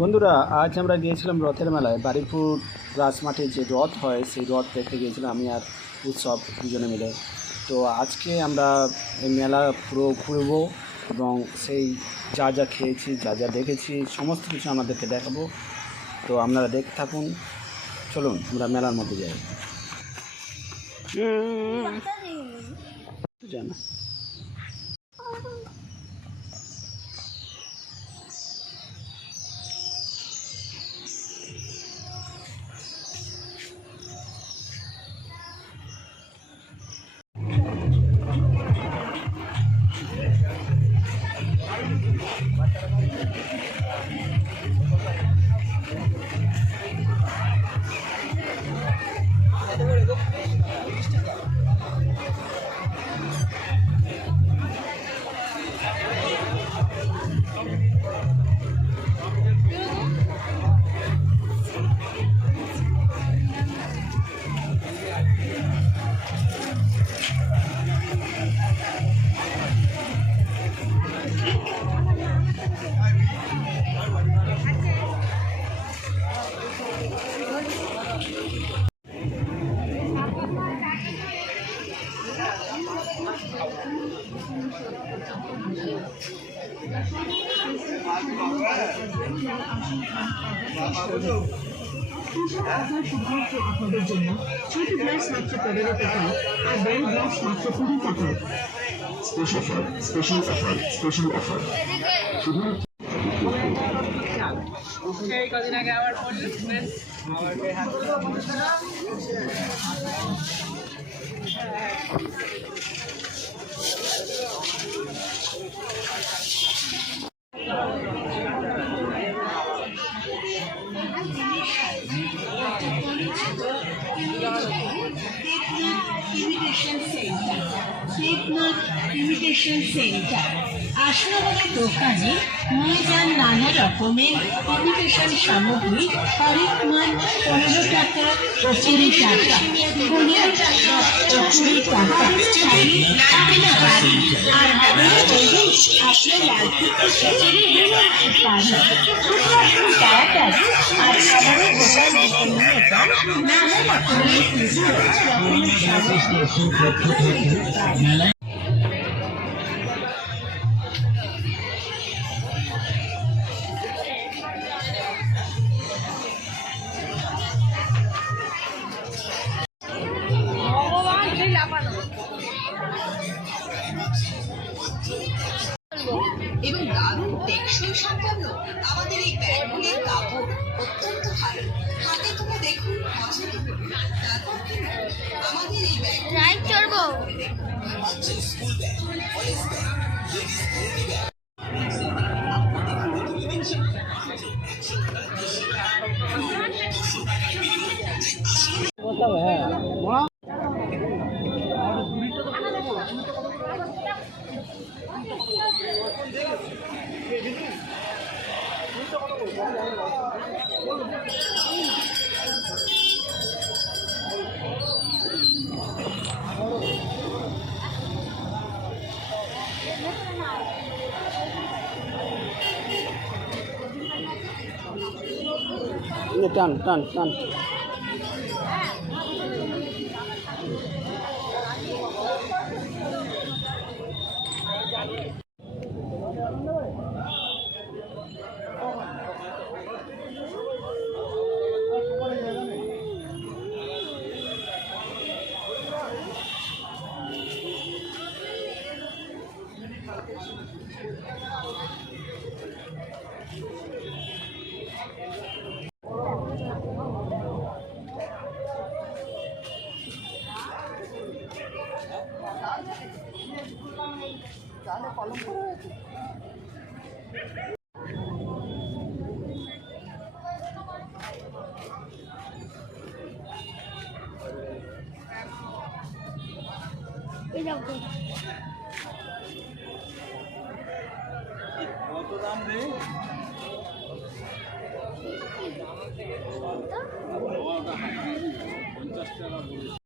বন্ধুরা, আজ আমরা গিয়েছিলাম রথের মেলায়। বারুইপুর রাজমাঠে যে রথ হয় সেই রথ দেখতে গিয়েছিলাম আমি আর উৎসব দুজনে মিলে। তো আজকে আমরা এই মেলা পুরো ঘুরবো এবং সেই যা যা খেয়েছি, যা যা দেখেছি সমস্ত কিছু আমাদেরকে দেখাবো। তো আপনারা দেখতে থাকুন। চলুন আমরা মেলার মধ্যে যাই। জানা আপনাদের জন্য ছোট গ্লাস মাত্র 15 টাকা আর বড় গ্লাস মাত্র 20 টাকা। স্পেশাল অফার শুধু কদিন আগে আমার ইমিটেশন সেন্টার আসলাবাদের দোকানে নিয়ে যান নানা রকমের ইমিটেশন সামগ্রী। হরেক মান 15 টাকা, 20 টাকা, 15 টাকা, 20 টাকা। আর আপনার লালপুরকে সেচেরে তাড়াতাড়ি আর খাবারের দোকান থেকে নিয়ে যান নানা রকমের এবং দারুণ টেকসই সম্পন্ন আমাদের এই ব্যাগগুলির কাপড় অত্যন্ত ভালো। হাতে তুলে দেখুন, পছন্দ করুন, তারপর কিনুন আমাদের এই ব্যাগ। রাইড চড়বো। টান টান টান। কত দাম রে? 50 টাকা বলেছে।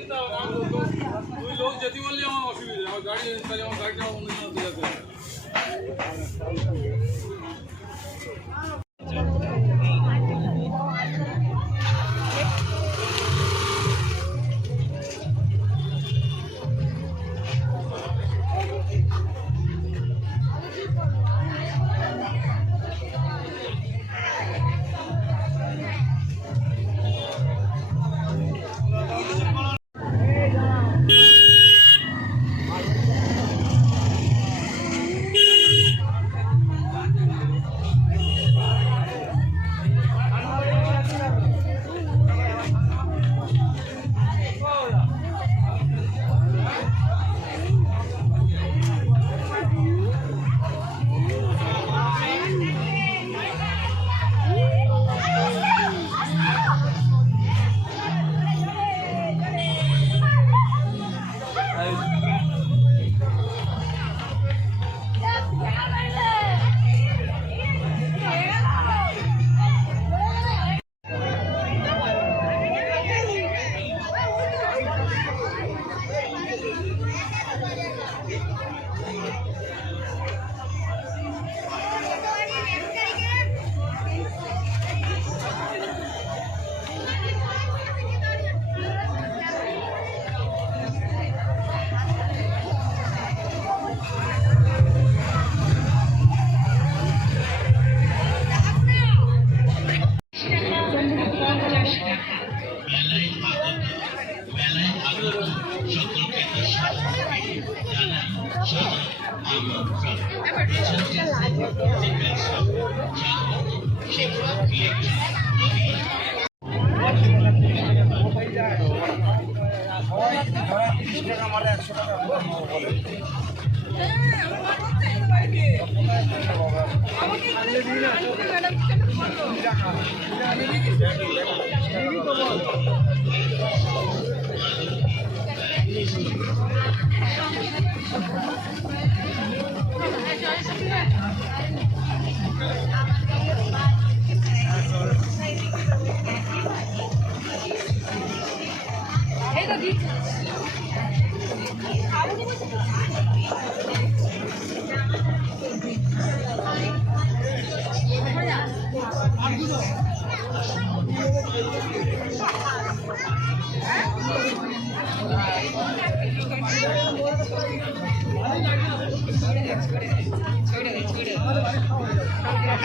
দিতে হবে না। তুই লোক যেতে বললি আমার অসুবিধা, আমার গাড়ি তাহলে আমার গাড়িটা অন্য জন্য দিয়ে যেতে হবে।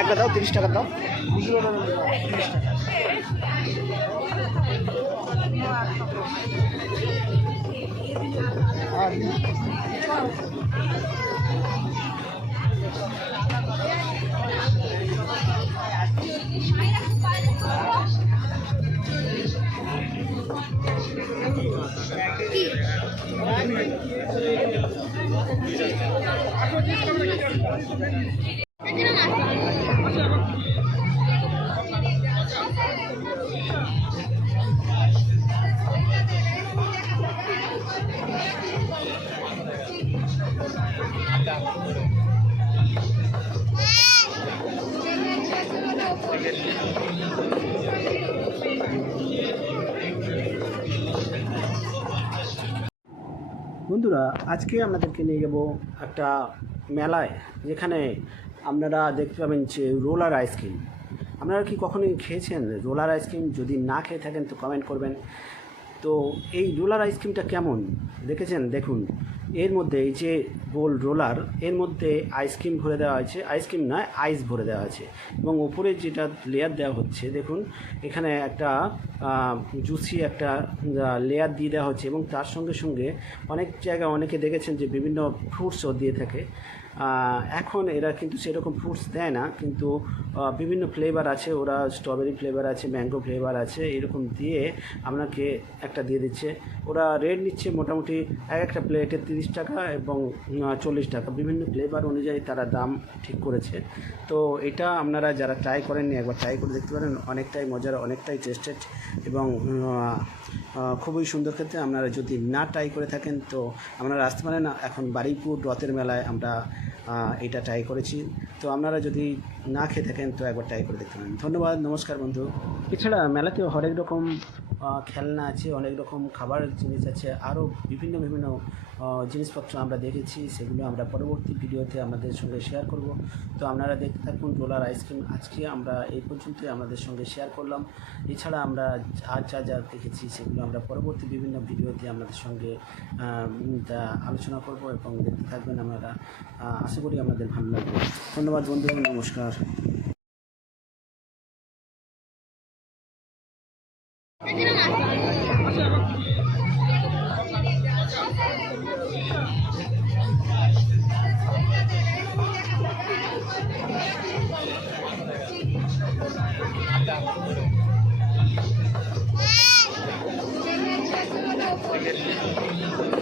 একটা দাও, 30 টাকা দাও। বন্ধুরা, আজকে আপনাদেরকে নিয়ে যাব একটা মেলায়, যেখানে আপনারা দেখতে পাবেন যে রোলার আইসক্রিম। আপনারা কি কখনোই খেয়েছেন রোলার আইসক্রিম? যদি না খেয়ে থাকেন তো কমেন্ট করবেন। তো এই রোলার আইসক্রিমটা কেমন দেখেছেন? দেখুন, এর মধ্যে এই যে গোল রোলার, এর মধ্যে আইসক্রিম ভরে দেওয়া হয়েছে, আইসক্রিম নয় আইস ভরে দেওয়া আছে, এবং ওপরে যেটা লেয়ার দেওয়া হচ্ছে দেখুন, এখানে একটা জুসি একটা লেয়ার দিয়ে দেওয়া হচ্ছে, এবং তার সঙ্গে সঙ্গে অনেক জায়গায় অনেকে দেখেছেন যে বিভিন্ন ফ্রুটসও দিয়ে থাকে। এখন এরা কিন্তু সেরকম ফ্রুটস দেয় না, কিন্তু বিভিন্ন ফ্লেভার আছে, ওরা স্ট্রবেরি ফ্লেভার আছে, ম্যাঙ্গো ফ্লেভার আছে, এরকম দিয়ে আপনাকে একটা দিয়ে দিচ্ছে। ওরা রেট নিচ্ছে মোটামুটি এক একটা প্লেটে 30 টাকা এবং 40 টাকা, বিভিন্ন ফ্লেভার অনুযায়ী তারা দাম ঠিক করেছে। তো এটা আপনারা যারা ট্রাই করেননি একবার ট্রাই করে দেখতে পারেন, অনেকটাই মজার, অনেকটাই টেস্টেড এবং খুবই সুন্দর খেতে। আপনারা যদি না ট্রাই করে থাকেন তো আপনারা আসতে পারেন। এখন বারুইপুর রথের মেলায় আমরা এটা ট্রাই করেছি, তো আপনারা যদি না খেয়ে থাকেন তো একবার ট্রাই করে দেখতে পারেন। ধন্যবাদ, নমস্কার বন্ধু। এছাড়া মেলাতে হরেক রকম খেলনা আছে, অনেক রকম খাবার জিনিস আছে, আরও বিভিন্ন বিভিন্ন জিনিসপত্র আমরা দেখেছি। সেগুলো আমরা পরবর্তী ভিডিওতে আমাদের সঙ্গে শেয়ার করব। তো আপনারা দেখতে থাকুন রোলার আইসক্রিম। আজকে আমরা এই পর্যন্তই আমাদের সঙ্গে শেয়ার করলাম। এছাড়া আমরা আর যা দেখেছি সেগুলো আমরা পরবর্তী বিভিন্ন ভিডিওতে আপনাদের সঙ্গে আলোচনা করব এবং দেখতে থাকবেন আপনারা। আশা করি আপনাদের ভালো লাগবে। ধন্যবাদ বন্ধু, নমস্কার। Thank you.